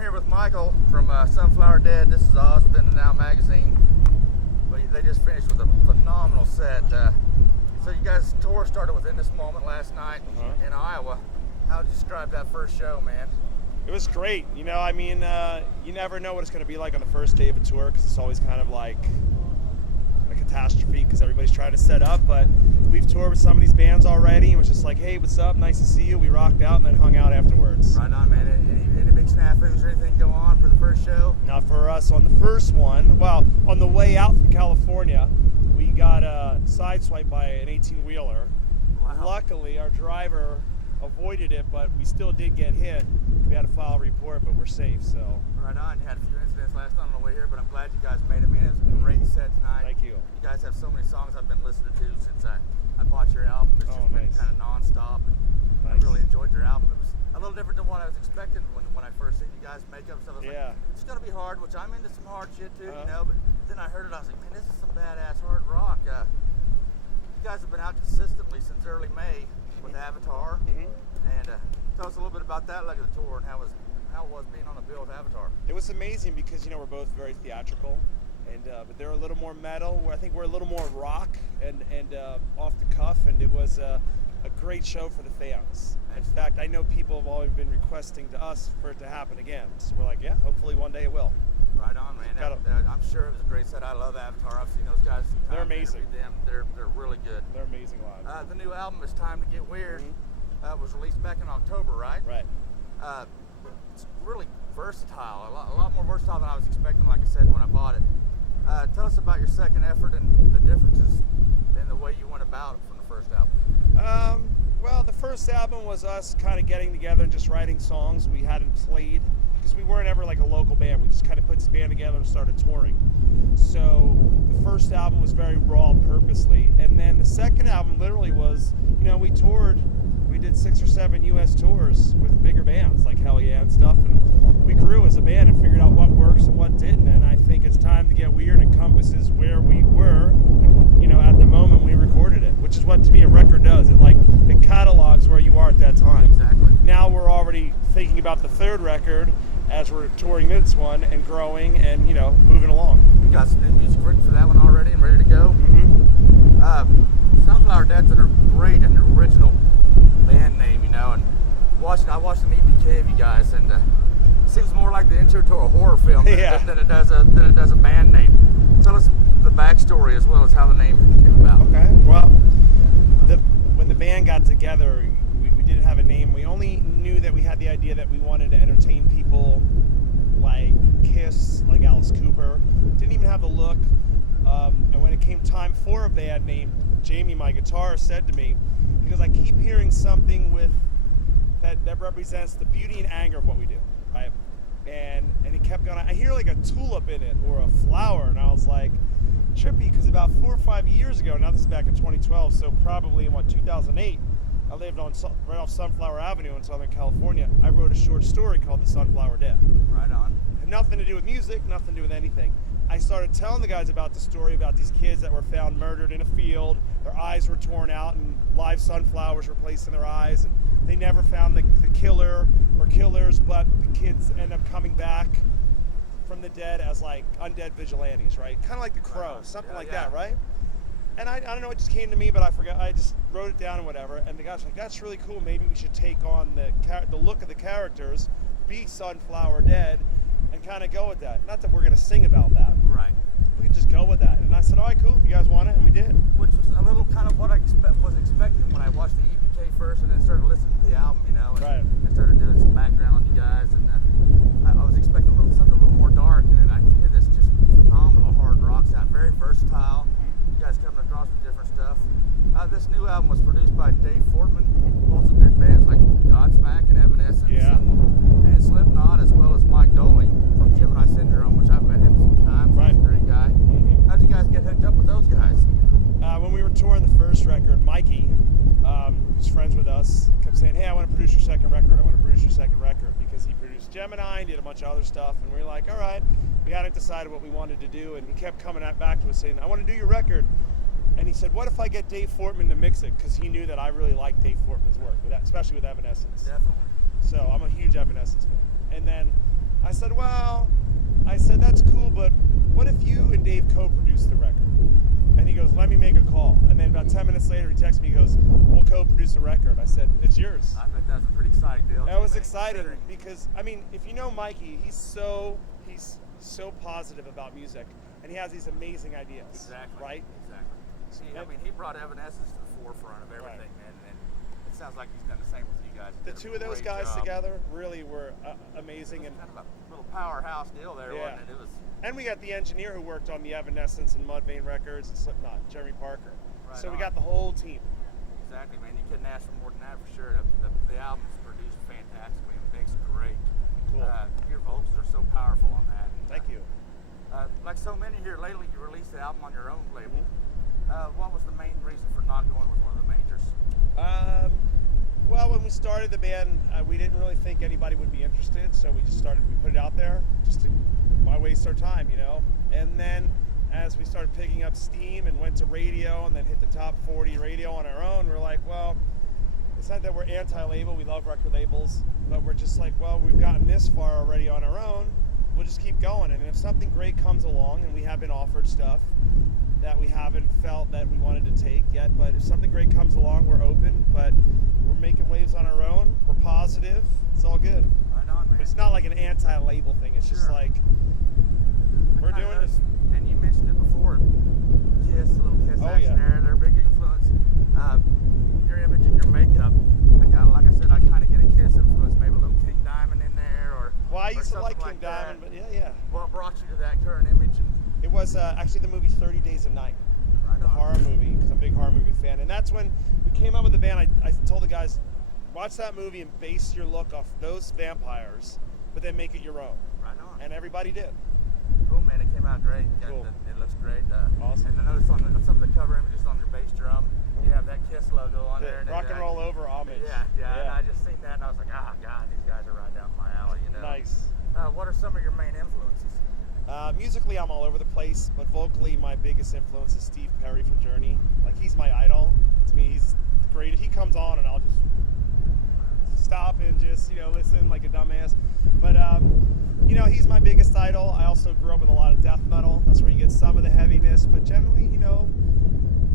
here with Michael from Sunflower Dead. This is Ozborn and Now magazine. But they just finished with a phenomenal set. So you guys' tour started within this moment last night in Iowa. How would you describe that first show, man? It was great. You know, I mean, you never know what it's going to be like on the first day of a tour because it's always kind of like a catastrophe because everybody's trying to set up. But we've toured with some of these bands already and was just like, hey, what's up? Nice to see you. We rocked out and then hung out afterwards. Right on, man. Any big snafus or anything go on for the first show? Now for us on the first one, well, on the way out from California, we got sideswiped by an 18-wheeler. Wow. Luckily, our driver avoided it, but we still did get hit. We had to file a report, but we're safe, so. Right on. You had a few incidents last night on the way here, but I'm glad you guys made it, man. It was a great set tonight. Thank you. You guys have so many songs I've been listening to since I bought your album. It's just been kind of non-stop. I really enjoyed your album. It was a little different than what I was expecting when I first seen you guys make up stuff. I was like, it's going to be hard, which I'm into some hard shit too, you know, but then I heard it, I was like, man, this is some badass hard rock. You guys have been out consistently since early May with Avatar. And tell us a little bit about that leg of the tour and how it was being on the bill with Avatar. It was amazing because, you know, we're both very theatrical, and but they're a little more metal. I think we're a little more rock and off the cuff, and it was a great show for the fans. In fact, I know people have always been requesting to us for it to happen again. So we're like, yeah, hopefully one day it will. Right on, man. I'm sure it was a great set. I love Avatar. I've seen those guys. They're amazing. They're really good. They're amazing live. The new album is Time to Get Weird. Was released back in October, right? Right. It's really versatile. A lot more versatile than I was expecting. Like I said when I bought it. Tell us about your second effort and the differences in the way you went about it from the first album. Well, the first album was us kind of getting together and just writing songs we hadn't played because we weren't ever like a local band. We just kind of put this band together and started touring. So the first album was very raw purposely. And then the second album literally was, you know, we did 6 or 7 U.S. tours with bigger bands like Hell Yeah and stuff. And we grew as a band and figured out what works and what didn't. And I think it's Time to Get Weird encompasses where we were, you know, at the moment we recorded it, which is what to me a record does. It catalogs where you are at that time. Exactly. Now we're already thinking about the third record as we're touring this one and growing and, you know, moving along. You got some new music written for that one already and ready to go? Sunflower Dead's a great and original band name, you know, and I watched an EPK of you guys, and it seems more like the intro to a horror film than it does a band name. Tell us the backstory as well as how the name came about. Okay. Well, when the band got together, we didn't have a name. We only knew that we had the idea that we wanted to entertain people like Kiss, like Alice Cooper. Didn't even have the look. And when it came time for a band name, Jamie, my guitarist, said to me, he goes, I keep hearing something with that represents the beauty and anger of what we do, right? And he kept going, I hear like a tulip in it or a flower, and I was like, trippy, because about 4 or 5 years ago, now this is back in 2012, so probably in 2008, I lived right off Sunflower Avenue in Southern California. I wrote a short story called The Sunflower Dead. Right on. Had nothing to do with music, nothing to do with anything. I started telling the guys about the story about these kids that were found murdered in a field. Their eyes were torn out and live sunflowers were placed in their eyes, and they never found the killer or killers, but the kids end up coming back from the dead as like undead vigilantes, right? Kind of like The Crow, something like that, right? And I don't know, it just came to me, but I forgot. I just wrote it down and whatever. And the guys were like, that's really cool. Maybe we should take on the look of the characters, be Sunflower Dead, and kind of go with that. Not that we're going to sing about that. Right. We could just go with that. And I said, all right, cool. If you guys want it, and we did. Which was a little kind of what I was expecting when I watched the EPK first and then started listening to the album, you know. And I started doing some background on you guys, and I was expecting something a little more dark, and then I hear this just phenomenal hard rock sound. Very versatile. You guys coming across with different stuff. This new album was produced by Dave Fortman, also did bands like Godsmack and Evanescence and Slipknot, as well as Mike Doling from Gemini Syndrome, which I've met him a few times. He's a great guy. How'd you guys get hooked up with those guys? When we were touring the first record, Mikey, who's friends with us, kept saying, hey, I want to produce your second record. I want to produce your second record, because he produced Gemini and did a bunch of other stuff, and we were like, all right. We hadn't decided what we wanted to do, and he kept coming back to us saying, I want to do your record. And he said, what if I get Dave Fortman to mix it? Because he knew that I really liked Dave Fortman's work, especially with Evanescence. Definitely. So I'm a huge Evanescence fan. And then I said, well, that's cool, but what if you and Dave co-produce the record? And he goes, let me make a call. And then about 10 minutes later, he texts me, he goes, we'll co-produce the record. I said, it's yours. I bet that's a pretty exciting deal. That was exciting because, I mean, if you know Mikey, he's so positive about music, and he has these amazing ideas. Exactly. Right? Exactly. See, I mean, he brought Evanescence to the forefront of everything, man, and it sounds like he's done the same with you guys. The two of those guys together really were amazing. It was kind of a little powerhouse deal there, wasn't it? It was. And we got the engineer who worked on the Evanescence and Mudvayne records and Slipknot, Jeremy Parker. Right so we on. got the whole team. Exactly, man. You couldn't ask for more than that for sure. The album's produced fantastically and mixed great. Cool. Your vocals are so powerful on that. And, Thank you. Like so many here lately, you released the album on your own label. What was the main reason for not going with one of the majors? Well, when we started the band, we didn't really think anybody would be interested, so we put it out there just to why waste our time, you know? And then as we started picking up steam and went to radio and then hit the top 40 radio on our own, we're like, well, it's not that we're anti-label, we love record labels, but we're just like, well, we've gotten this far already on our own, we'll just keep going. And if something great comes along, and we have been offered stuff that we haven't felt that we wanted to take yet, but if something great comes along, we're open, but we're making waves on our own, we're positive, it's all good. Right on, man. But it's not like an anti-label thing, it's just like, we're doing this. And you mentioned it before, Kiss, a little Kiss action there, they're a big influence. Your image and your makeup, like I said, I kind of get a Kiss influence, maybe a little King Diamond in there, or well, I used to like King Diamond, but yeah. What brought you to that current image? It was actually the movie 30 Days a Night, the horror movie, because I'm a big horror movie fan. And that's when we came up with the band. I told the guys, watch that movie and base your look off those vampires, but then make it your own. Right on. And everybody did. Cool, man. It came out great. Cool. It looks great. Awesome. And I noticed on some of the cover images on your bass drum, you have that Kiss logo on there. Rock and Roll Over homage. Yeah. And I just seen that and I was like, oh, God, these guys are right down my alley, you know. Nice. What are some of your main influences? Musically, I'm all over the place, but vocally, my biggest influence is Steve Perry from Journey. Like, he's my idol. To me, he's great. He comes on, and I'll just stop and just, listen like a dumbass. But, he's my biggest idol. I also grew up with a lot of death metal. That's where you get some of the heaviness, but generally,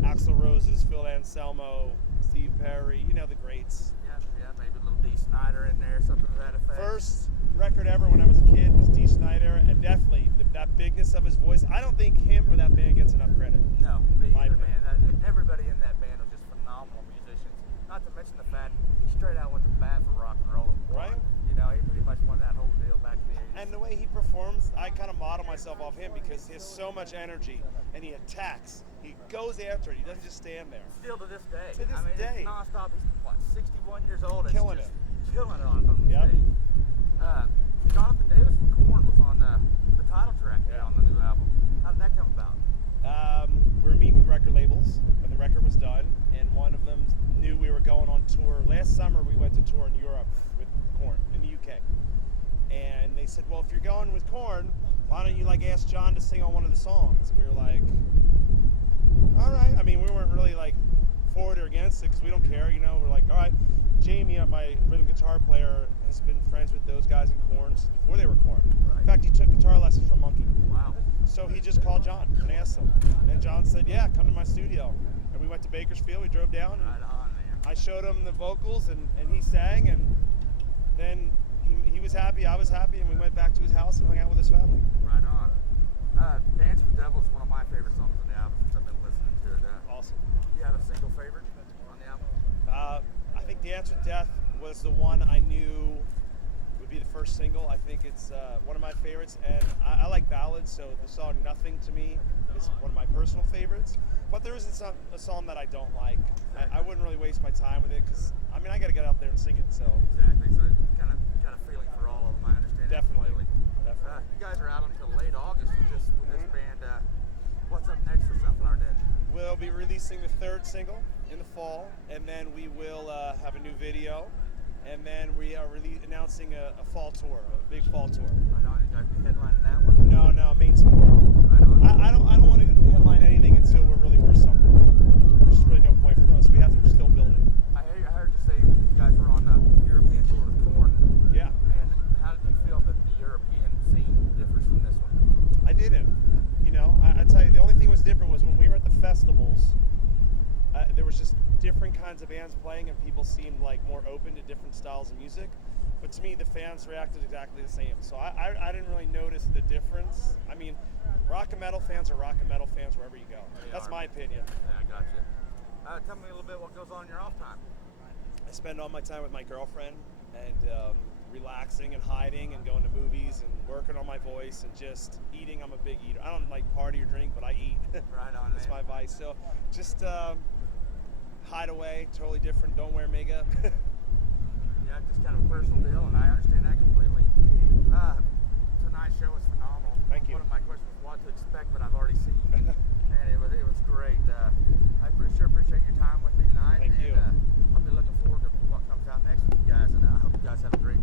Axl Rose's, Phil Anselmo, Steve Perry, the greats. Yeah, maybe a little Dee Snider in there, something to that effect. First record ever when I was a kid was Dee Snider, and definitely that bigness of his voice. I don't think him or that band gets enough credit. No, me either, man. Everybody in that band was just phenomenal musicians. Not to mention the fact he straight out went to bat for rock and roll. Right. He pretty much won that whole deal back in the 80s. And the way he performs, I kind of model myself off him because he has so much energy and he attacks. He goes after it. He doesn't just stand there. Still to this day. To this day. It's nonstop. He's 61 years old. Killing it. Killing it on the stage. Jonathan Davis from Korn was on the title track on the new album. How did that come about? We were meeting with record labels when the record was done, and one of them knew we were going on tour. Last summer we went to tour in Europe with Korn in the UK, and they said, well, if you're going with Korn, why don't you ask John to sing on one of the songs? And we were like, all right. I mean, we weren't really for it or against it because we don't care, We're like, all right. Jamie, my rhythm guitar player, has been friends with those guys in Korn since before they were Korn. Right. In fact, he took guitar lessons from Monkey. Wow. So he just called John and asked him. And John said, yeah, come to my studio. And we went to Bakersfield, we drove down. Right on, man. I showed him the vocals and he sang, and then he was happy, I was happy, and we went back to his house and hung out with his family. Right on. Dance with the Devil is one of my favorite songs on the album since I've been listening to it. Awesome. Do you have a single favorite on the album? I think Dance with Death was the one I knew would be the first single. I think it's one of my favorites, and I like ballads, so the song Nothing to me is one of my personal favorites. But there isn't a song that I don't like. I wouldn't really waste my time with it because, I got to get out there and sing it. So exactly, so it's kind of got a feeling for all of them, I understand. Definitely. You guys are out until late August with this band. What's up next for Sunflower Dead? We'll be releasing the third single in the fall, and then we will have a new video, and then we are announcing a fall tour, a big fall tour. Right on, you guys be headlining that one? No, main support. Right on. I don't want to headline anything until we're really worth something. There's really no point for us. We're still building. I heard you say you guys were on a European tour with Korn. Yeah. And how did you feel that the European different was when we were at the festivals, there was just different kinds of bands playing and people seemed like more open to different styles of music. But to me, the fans reacted exactly the same. So I didn't really notice the difference. I mean, rock and metal fans are rock and metal fans wherever you go. That's my opinion. Yeah, I got you. Tell me a little bit what goes on in your off time. I spend all my time with my girlfriend and relaxing and hiding and going to movies and working on my voice and just eating. I'm a big eater. I don't like party or drink, but I eat. Right on, That's my vice. So just hide away, totally different. Don't wear makeup. Yeah, just kind of a personal deal, and I understand that completely. Tonight's show was phenomenal. Thank you. One of my questions was what to expect, but I've already seen. And it was great. I sure appreciate your time with me tonight. Thank you. I'll be looking forward to what comes out next with you guys, and I hope you guys have a great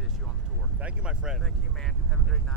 issue on the tour. Thank you, my friend. Thank you, man. Have a great night.